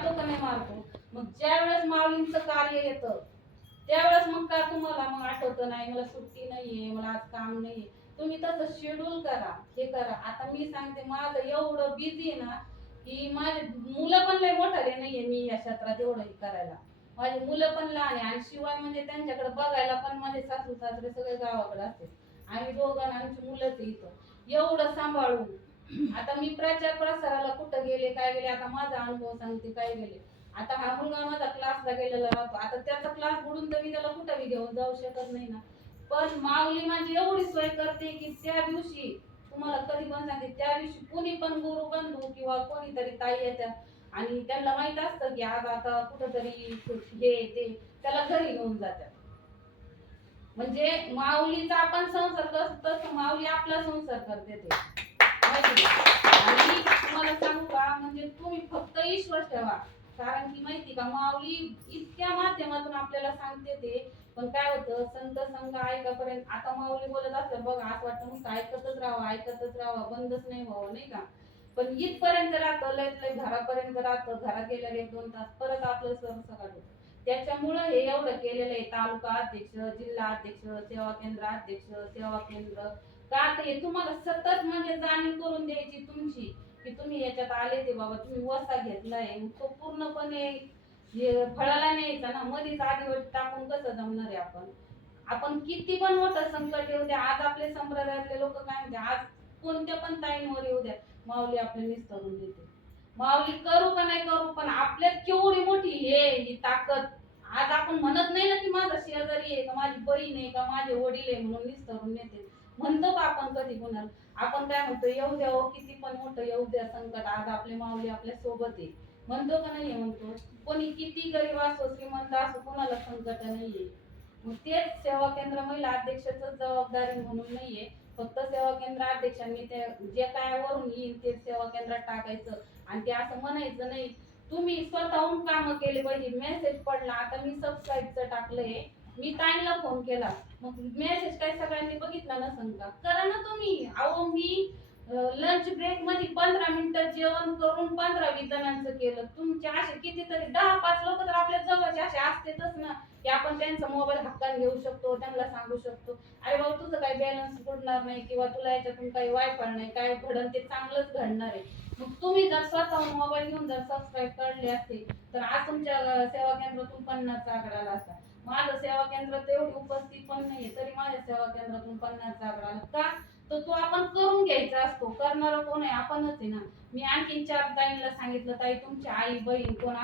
मारतो का नाही मारतो. मग ज्या वेळेस माऊलींचं कार्य येतं त्यावेळेस मग का तुम्हाला मग आठवतं नाही मला सुट्टी नाहीये, मला आज काम नाहीये. तुम्ही तसं शेड्यूल करा, हे करा. आता मी सांगते माझं एवढं बिझी आहे ना की माझे मुलं पण लय मोठाले नाहीये मी या क्षेत्रात एवढं हे करायला. माझी मुलं पण लहान आहे आणि शिवाय म्हणजे त्यांच्याकडे बघायला पण माझे सासू सासरे सगळे गावाकडे असते. आम्ही दोघं आणि आमची मुलंच इथं एवढं सांभाळून. आता मी प्रचार प्रसाराला कुठं गेले काय गेले, आता माझा अनुभव सांगते काय गेले. आता हा मुलगा माझा क्लासला गेलेला राहतो, आता त्याचा क्लास बुडून तर मी त्याला कुठं घेऊन जाऊ शकत नाही ना. पण माऊली माझी एवढी सोय करते की त्या दिवशी तुम्हाला कधी पण सांगते त्या दिवशी कुणी पण गुरु बंधू किंवा कोणीतरी ताई येतात आणि त्यांना माहित असतं की आज आता कुठंतरी हे ते त्याला घरी घेऊन जातात. म्हणजे माऊलीचा आपण संसार करतो तसं माऊली आपला संसार करते ते माहिती आहे. आणि तुम्हाला सांगू का म्हणजे तुम्ही फक्त ईश्वर ठेवा. कारण की माहिती का माऊली इतक्या माध्यमातून आपल्याला सांगते ते. पण काय होतं संत संघ ऐकापर्यंत आता माऊली बोलत असतात बघा असं वाटतं नुसतं ऐकतच राहावं बंदच नाही व्हावं नाही का. पण इथपर्यंत राहतं लय घरापर्यंत राहतं, घरात गेल्यावर 1-2 तास परत आपलं सर सकाळ होतं. त्याच्यामुळं हे एवढं केलेलं आहे. तालुका अध्यक्ष, जिल्हा अध्यक्ष, सेवा केंद्र अध्यक्ष, सेवा केंद्र का ते तुम्हाला सतत म्हणजे जाणीव करून द्यायची तुमची की तुम्ही याच्यात आले ते बाबा तुम्ही वसा घेतलाय तो पूर्णपणे फळाला न्यायचा ना. मध्येच आधी टाकून कसं जमणार आहे आपण. आपण किती पण मोठं संकट येऊ द्या आज आपले संप्रदायातले लोक काय म्हणते आज कोणत्या पण ताईंवर येऊ द्या माऊली आपले निस्तरून देते. माऊली करू का नाही करू पण आपल्यात केवढी मोठी ही ताकद. आज आपण म्हणत नाही ना की माझा शेजारी आहे का माझी बहीण आहे का माझे वडील आहे म्हणून निस्तरून नेते. म्हणतो का आपण कधी कोणाला. आपण काय म्हणतो येऊ द्या हो किती पण मोठं येऊ द्या संकट आज आपले माऊली आपल्या सोबत आहे म्हणतो का नाही म्हणतो. कोणी किती गरीब असो श्रीमंत असो कोणाला संकट नाहीये. मग तेच सेवा केंद्र महिला अध्यक्षाचं जबाबदारी म्हणून नाहीये. फक्त सेवा केंद्र अध्यक्षांनी ते जे काय वरून येईल ते सेवा केंद्रात टाकायचं आणि ते असं म्हणायचं नाही. तुम्ही स्वतःहून काम केले पाहिजे. मेसेज पडला आता मी सबस्क्राईबचं टाकलंय मी ताईंना फोन केला मग मेसेज काय सगळ्यांनी बघितला नसेल का करा ना तुम्ही. अहो मी लंच ब्रेक मध्ये 15 मिनिटं जेवण करून 15-20 जणांचं केलं. तुमचे असे कितीतरी 10-5 लोक तर आपल्या जवळचे असे असतेच ना की आपण त्यांचा मोबाईल हक्कान घेऊ शकतो त्यांना सांगू शकतो अरे बाबा तुझं काही बॅलन्स बुडणार नाही किंवा तुला याच्यातून काही वायफाय नाही काय घडण ते चांगलंच घडणार आहे. मग तुम्ही जर स्वतःहून मोबाईल घेऊन जर सबस्क्राईब काढले असते तर आज तुमच्या सेवा केंद्रातून 50चा आकडा आला असता. माझं सेवा केंद्रात एवढी उपस्थित पण नाहीये तरी माझ्या सेवा केंद्रातून 50चा आकडा आला का तर तो आपण करून घ्यायचा असतो. करणार कोण आहे आपणच आहे ना. मी आणखीन 4 ताईंना सांगितलं ताई तुमची आई बहीण कोण